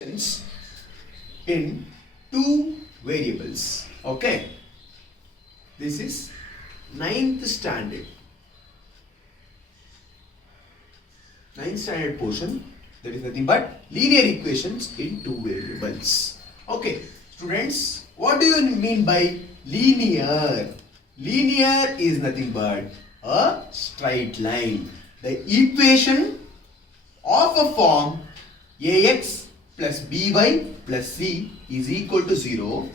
in two variables. Okay, this is ninth standard portion. That is nothing but linear equations in two variables. Okay, students, what do you mean by linear? Linear is nothing but a straight line. The equation of a form ax plus by plus c is equal to 0,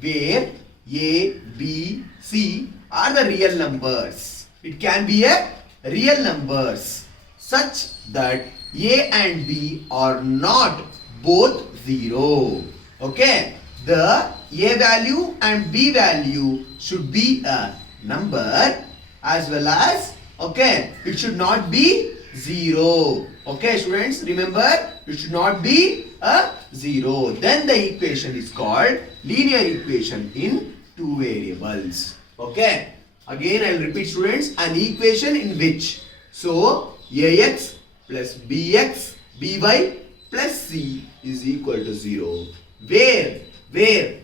where a, b, c are the real numbers. It can be a real numbers such that a and b are not both 0. Okay, the a value and b value should be a number, as well as it should not be 0. Okay, students, remember, it should not be a 0. Then the equation is called linear equation in two variables. Okay, again I will repeat, students, an equation in which ax plus bx by plus c is equal to 0, where a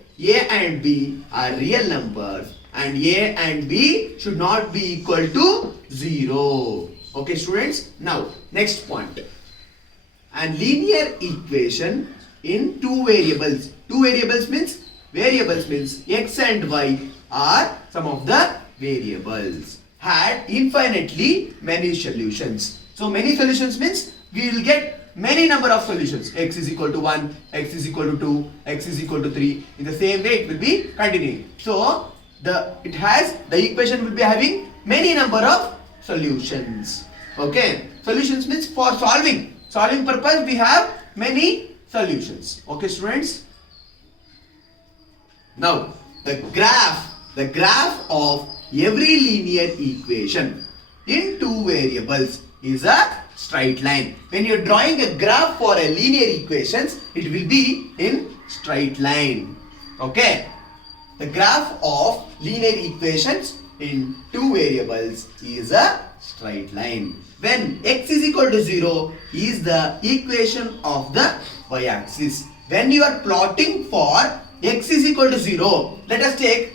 and b are real numbers and a and b should not be equal to 0. Okay, students, now next point. And linear equation in two variables. Two variables means x and y are some of the variables. Had infinitely many solutions. So many solutions means we will get many number of solutions. X is equal to 1, x is equal to 2, x is equal to 3. In the same way it will be continuing. So the equation will be having many number of solutions. Okay, solutions means for solving purpose we have many solutions. Okay, students, now the graph of every linear equation in two variables is a straight line. When you are drawing a graph for a linear equations, it will be in straight line. Okay, the graph of linear equations in two variables is a straight line. When x is equal to 0 is the equation of the y-axis. When you are plotting for x is equal to 0, let us take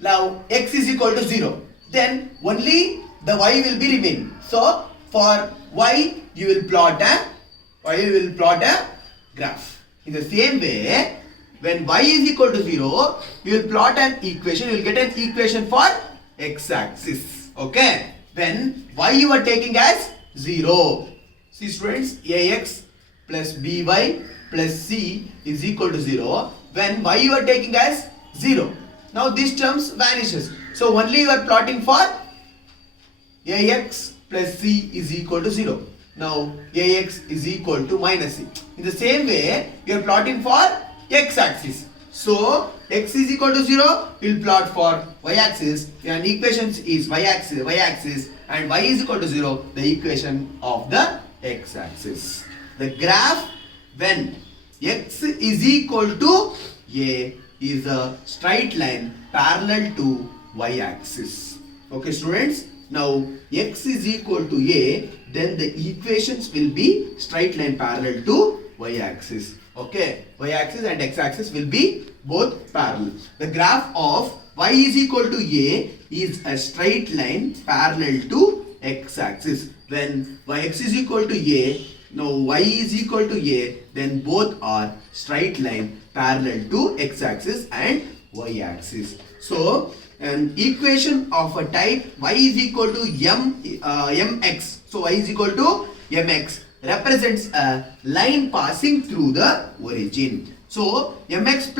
now x is equal to 0, then only the y will be remaining. So for y you will plot a graph. In the same way, when y is equal to 0, you will plot an equation. You will get an equation for x-axis. Okay, when y you are taking as 0. See, students, ax plus by plus c is equal to 0. When y you are taking as 0. Now this terms vanishes. So only you are plotting for ax plus c is equal to 0. Now ax is equal to minus c. In the same way, you are plotting for x-axis. So x is equal to 0, you will plot for y-axis. And equation is y-axis and y is equal to 0, the equation of the x-axis. The graph when x is equal to a is a straight line parallel to y-axis. Okay, students, now x is equal to a, then the equations will be straight line parallel to y-axis. Okay, y-axis and x-axis will be both parallel. The graph of y is equal to a is a straight line parallel to x-axis. When x is equal to a, now y is equal to a, then both are straight line parallel to x-axis and y-axis. So an equation of a type y is equal to mx. So y is equal to mx represents a line passing through the origin. So mx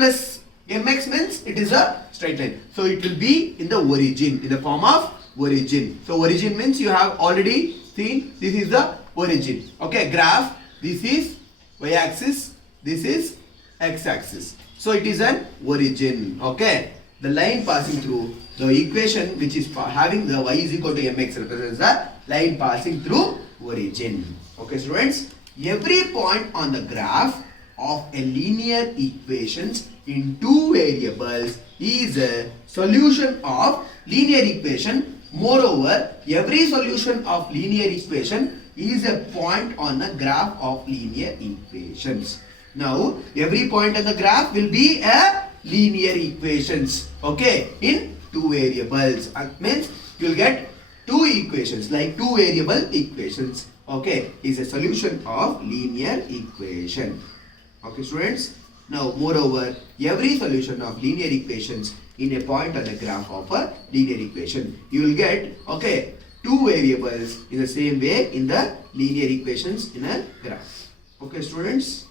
means it is a straight line. So it will be in the origin, in the form of origin. So origin means you have already seen this is the origin. Okay, graph, this is y-axis, this is x-axis. So it is an origin. Okay, the line passing through the equation which is having the y is equal to mx represents the line passing through origin. Okay, students, every point on the graph of a linear equations in two variables is a solution of linear equation. Moreover, every solution of linear equation is a point on the graph of linear equations. Now every point on the graph will be a linear equations. Okay, in two variables. Means you will get two equations like two variable equations. Okay, is a solution of linear equation. Okay, students. Now, moreover, every solution of linear equations in a point on the graph of a linear equation, you will get, okay, two variables in the same way in the linear equations in a graph. Okay, students.